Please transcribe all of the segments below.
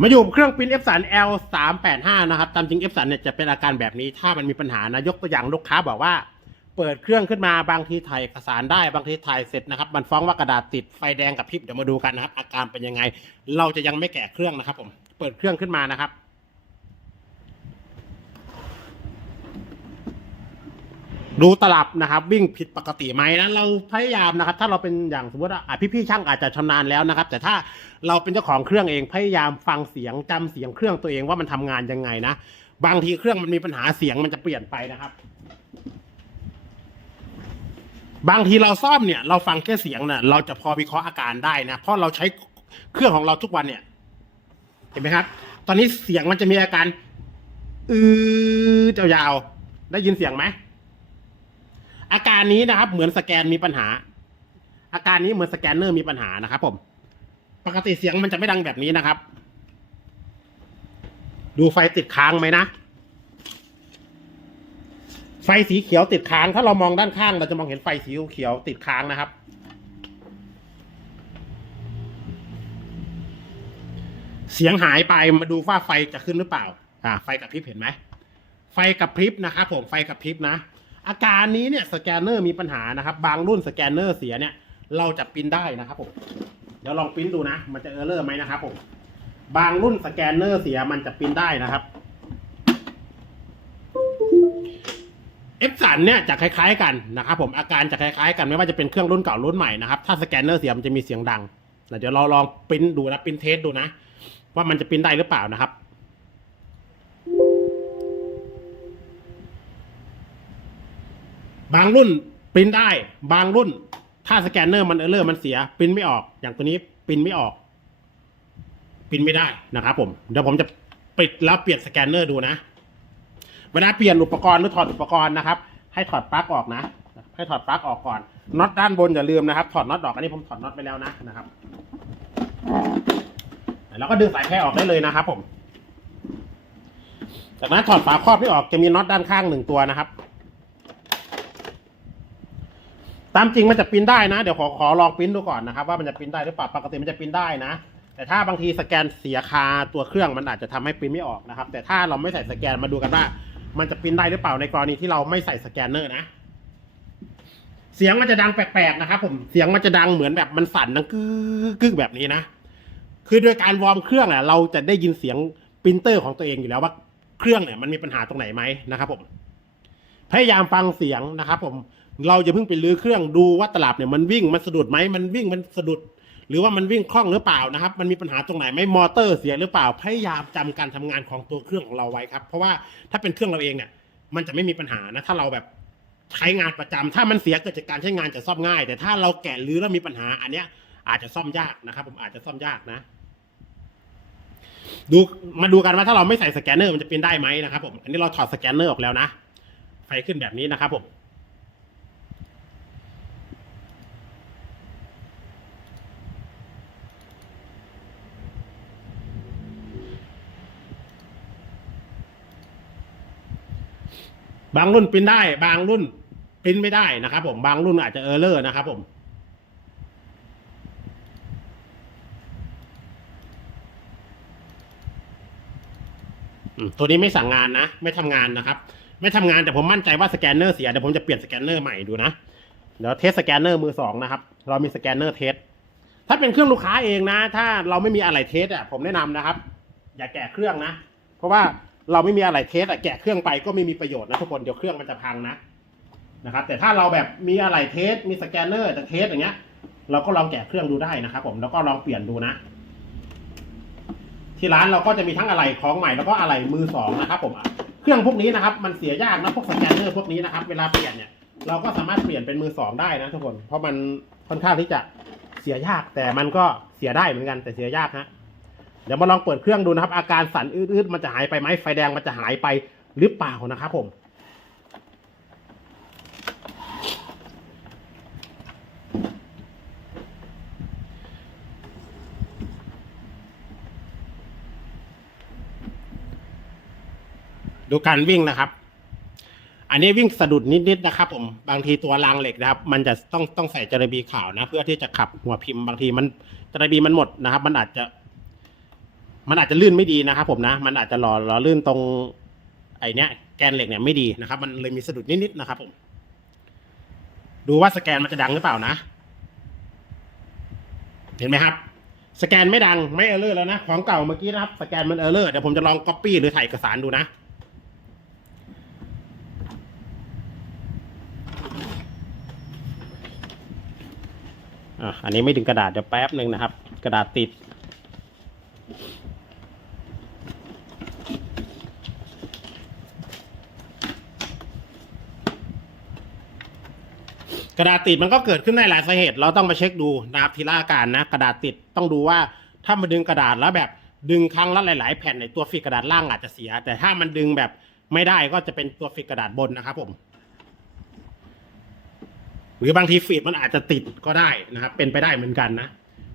มาอยู่เครื่องปริ้น F 3 L 3 8 5นะครับ ตามจริง F 3 เนี่ยจะเป็นอาการแบบนี้ ถ้ามันมีปัญหานะ ยกตัวอย่างลูกค้าบอกว่า เปิดเครื่องขึ้นมาบางทีถ่ายเอกสารได้ บางทีถ่ายเสร็จนะครับ มันฟ้องว่ากระดาษติดไฟแดงกับพริบ เดี๋ยวมาดูกันนะครับ อาการเป็นยังไง เราจะยังไม่แกะเครื่องนะครับผม เปิดเครื่องขึ้นมานะครับ ดูตลับนะครับ วิ่งผิดปกติไหมนะเราพยายามนะครับ ถ้าเราเป็นอย่างสมมติว่าอ่พี่ๆช่างอาจจะชำนาญแล้วนะครับ แต่ถ้าเราเป็นเจ้าของเครื่องเองพยายามฟังเสียงจำเสียงเครื่องตัวเองว่ามันทำงานยังไงนะบางทีเครื่องมันมีปัญหาเสียงมันจะเปลี่ยนไปนะครับ บางทีเราซ่อมเนี่ย เราฟังแค่เสียงน่ะ เราจะพอวิเคราะห์อาการได้นะเพราะเราใช้เครื่องของเราทุกวันเนี่ย เห็นไหมครับ ตอนนี้เสียงมันจะมีอาการอือยาวๆได้ยินเสียงไหม อาการนี้นะครับ เหมือนสแกนมีปัญหา อาการนี้เหมือนสแกนเนอร์มีปัญหานะครับ ผม ปกติเสียงมันจะไม่ดังแบบนี้นะครับ ดูไฟติดค้างไหมนะ ไฟสีเขียวติดค้าง ถ้าเรามองด้านข้าง เราจะมองเห็นไฟสีเขียวติดค้างนะครับ เสียงหายไปมาดูว่าไฟจะขึ้นหรือเปล่า อ่า ไฟกับพริบเห็นไหม ไฟกับพริบนะครับผม ไฟกับพริบนะ อาการนี้เนี่ยสแกนเนอร์มีปัญหานะครับ บางรุ่นสแกนเนอร์เสียเนี่ย เราจะปรินได้นะครับผมเดี๋ยวลองปรินดูนะ มันจะเออร์เลอร์ไหมนะครับผมบางรุ่นสแกนเนอร์เสียมันจะปรินได้นะครับเอฟสันเนี่ยจะคล้ายๆกันนะครับผมอาการจะคล้ายๆกันไม่ว่าจะเป็นเครื่องรุ่นเก่ารุ่นใหม่นะครับถ้าสแกนเนอร์เสียมันจะมีเสียงดังเดี๋ยวเราลองปริ้นดูนะปริ้นเทสดูนะ ว่ามันจะปริ้นได้หรือเปล่านะครับ บางรุ่นปริ้นได้ บางรุ่น ถ้าสแกนเนอร์มันเออร์เลอร์มันเสียปริ้นไม่ออก อย่างตัวนี้ปริ้นไม่ออกปริ้นไม่ได้นะครับผมเดี๋ยวผมจะปิดแล้วเปลี่ยนสแกนเนอร์ดูนะเวลาเปลี่ยนอุปกรณ์หรือถอดอุปกรณ์นะครับ ให้ถอดปลั๊กออกนะ ให้ถอดปลั๊กออกก่อนน็อตด้านบนอย่าลืมนะครับ ถอดน็อตออกอันนี้ผมถอดน็อตไปแล้วนะนะครับแล้วก็ดึงสายแพร่ออกได้เลยนะครับผม จากนั้นถอดฝาครอบที่ออกจะมีน็อตด้านข้างหนึ่งตัวนะครับ ตามจริงมันจะปริ้นได้นะ เดี๋ยวขอขอลองปริ้นดูก่อนนะครับว่ามันจะปริ้นได้หรือเปล่าปกติมันจะปริ้นได้นะ แต่ถ้าบางทีสแกนเสียคาตัวเครื่องมันอาจจะทำให้ปริ้นไม่ออกนะครับ แต่ถ้าเราไม่ใส่สแกนมาดูกันว่า มันจะปริ้นได้หรือเปล่าในกรณีที่เราไม่ใส่สแกนเนอร์นะ เสียงมันจะดังแปลกๆนะครับผมเสียงมันจะดังเหมือนแบบมันสั่นดังกึกกึกแบบนี้นะคือโดยการวอร์มเครื่องเนี่ยเราจะได้ยินเสียงปรินเตอร์ของตัวเองอยู่แล้วว่าเครื่องเนี่ยมันมีปัญหาตรงไหนไหมนะครับผมพยายามฟังเสียงนะครับผม เราจะเพิ่งไปลื้อเครื่องดูว่าตลับเนี่ยมันวิ่งมันสะดุดไหมมันวิ่งมันสะดุด หรือว่ามันวิ่งคล่องหรือเปล่านะครับ มันมีปัญหาตรงไหนไหมมอเตอร์เสียหรือเปล่าพยายามจำการทำงานของตัวเครื่องของเราไว้ครับ เพราะว่าถ้าเป็นเครื่องเราเองเนี่ย มันจะไม่มีปัญหานะ ถ้าเราแบบใช้งานประจำถ้ามันเสียเกิดจากการใช้งานจะซ่อมง่าย แต่ถ้าเราแกะหรือแล้วมีปัญหา อันเนี้ย อาจจะซ่อมยากนะครับ ผมอาจจะซ่อมยากนะดูมาดูกันว่าถ้าเราไม่ใส่สแกนเนอร์มันจะเป็นได้ไหมนะครับผมอันนี้เราถอดสแกนเนอร์ออกแล้วนะไฟขึ้นแบบนี้นะครับผม บางรุ่นปริ้นได้ บางรุ่นปริ้นไม่ได้นะครับผมบางรุ่นอาจจะเออร์เลอร์นะครับผมตัวนี้ไม่สั่งงานนะ ไม่ทำงานนะครับ ไม่ทำงานแต่ผมมั่นใจว่าสแกนเนอร์เสียเดี๋ยวผมจะเปลี่ยนสแกนเนอร์ใหม่ดูนะเดี๋ยวเทสสแกนเนอร์มือสองนะครับ เรามีสแกนเนอร์เทสถ้าเป็นเครื่องลูกค้าเองนะ ถ้าเราไม่มีอะไรเทสอะผมแนะนำนะครับ อย่าแกะเครื่องนะ เพราะว่า เราไม่มีอะไรเทสอะแกะเครื่องไปก็ไม่มีประโยชน์นะทุกคนเดี๋ยวเครื่องมันจะพังนะนะครับ แต่ถ้าเราแบบมีอะไรเทสมีสแกนเนอร์จะเทสอย่างเงี้ย เราก็ลองแกะเครื่องดูได้นะครับผมแล้วก็ลองเปลี่ยนดูนะ ที่ร้านเราก็จะมีทั้งอะไรของใหม่แล้วก็อะไรมือสองนะครับ ผมเครื่องพวกนี้นะครับ มันเสียยากนะพวกสแกนเนอร์พวกนี้นะครับเวลาเปลี่ยนเนี่ยเราก็สามารถเปลี่ยนเป็นมือสองได้นะทุกคน เพราะมันค่อนข้างที่จะเสียยากแต่มันก็เสียได้เหมือนกันแต่เสียยากฮะ เดี๋ยวมาลองเปิดเครื่องดูนะครับ อาการสั่นอืดๆมันจะหายไปไหมไฟแดงมันจะหายไปหรือเปล่านะครับผมดูการวิ่งนะครับ อันนี้วิ่งสะดุดนิดๆนะครับ ผม บางทีตัวรางเหล็กนะครับ มันจะต้องต้องใส่จระบีขาวนะ เพื่อที่จะขับหัวพิมพ์บางทีมันจระบีมันหมดนะครับ มันอาจจะ มันอาจจะลื่นไม่ดีนะครับผมนะ มันอาจจะหล่อหล่อลื่นตรงไอเนี้ยแกนเหล็กเนี่ยไม่ดีนะครับ มันเลยมีสะดุดนิดๆนะครับผม ดูว่าสแกนมันจะดังหรือเปล่านะ เห็นไหมครับ สแกนไม่ดังไม่เออร์เลอร์แล้วนะ ของเก่าเมื่อกี้นะครับ สแกนมันเออร์เลอร์เดี๋ยวผมจะลองก๊อปปี้หรือถ่ายเอกสารดูนะอะอันนี้ไม่ดึงกระดาษเดี๋ยวแป๊บหนึ่งนะครับ กระดาษติด กระดาษติดมันก็เกิดขึ้นได้หลายสาเหตุ เราต้องมาเช็คดูนะครับทีละอาการนะ กระดาษติดต้องดูว่าถ้ามันดึงกระดาษแล้วแบบดึงครั้งละหลาย ๆ แผ่นในตัวฟีกกระดาษล่างอาจจะเสีย แต่ถ้ามันดึงแบบไม่ได้ก็จะเป็นตัวฟีกกระดาษบนนะครับผม หรือบางทีฟีดมันอาจจะติดก็ได้นะครับ เป็นไปได้เหมือนกันนะ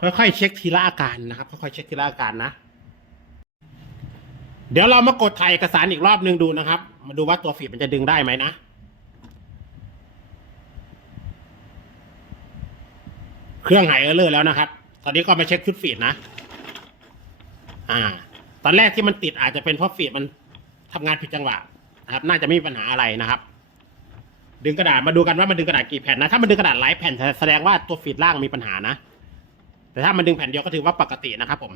ค่อยๆเช็คทีละอาการนะครับค่อยๆเช็คทีละอาการนะ เดี๋ยวเรามากดถ่ายเอกสารอีกรอบหนึ่งดูนะครับ มาดูว่าตัวฟีดมันจะดึงได้ไหมนะ เครื่องหายเออร์เลอร์แล้วนะครับ ตอนนี้ก็มาเช็คชุดฟีดนะ อ่า ตอนแรกที่มันติดอาจจะเป็นเพราะฟีดมันทำงานผิดจังหวะนะครับ น่าจะไม่มีปัญหาอะไรนะครับ ดึงกระดาษมาดูกันว่ามันดึงกระดาษกี่แผ่นนะ ถ้ามันดึงกระดาษหลายแผ่นแสดงว่าตัวฟีดล่างมีปัญหานะ แต่ถ้ามันดึงแผ่นเดียวก็ถือว่าปกตินะครับ ผม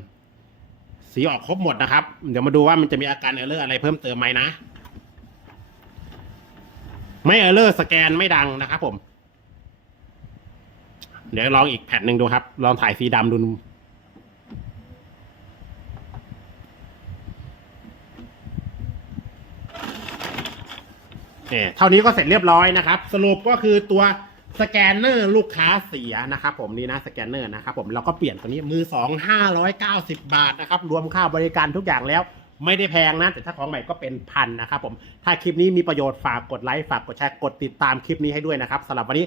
สีออกครบหมดนะครับ เดี๋ยวมาดูว่ามันจะมีอาการเออร์เลอร์อะไรเพิ่มเติมไหมนะ ไม่เออร์เลอร์สแกนไม่ดังนะครับผม เดี๋ยวลองอีกแผ่นหนึ่งดูครับ ลองถ่ายสีดำดูเนี่ยเท่านี้ก็เสร็จเรียบร้อยนะครับ สรุปก็คือตัวสแกนเนอร์ลูกค้าเสียนะครับผมนี่นะสแกนเนอร์นะครับผมเราก็เปลี่ยนตัวนี้มือสองห้าร้อยเก้าสิบาทนะครับ รวมค่าบริการทุกอย่างแล้ว ไม่ได้แพงนะ แต่ถ้าของใหม่ก็เป็นพันนะครับผมถ้าคลิปนี้มีประโยชน์ฝากกดไลค์ฝากกดแชร์กดติดตามคลิปนี้ให้ด้วยนะครับสำหรับวันนี้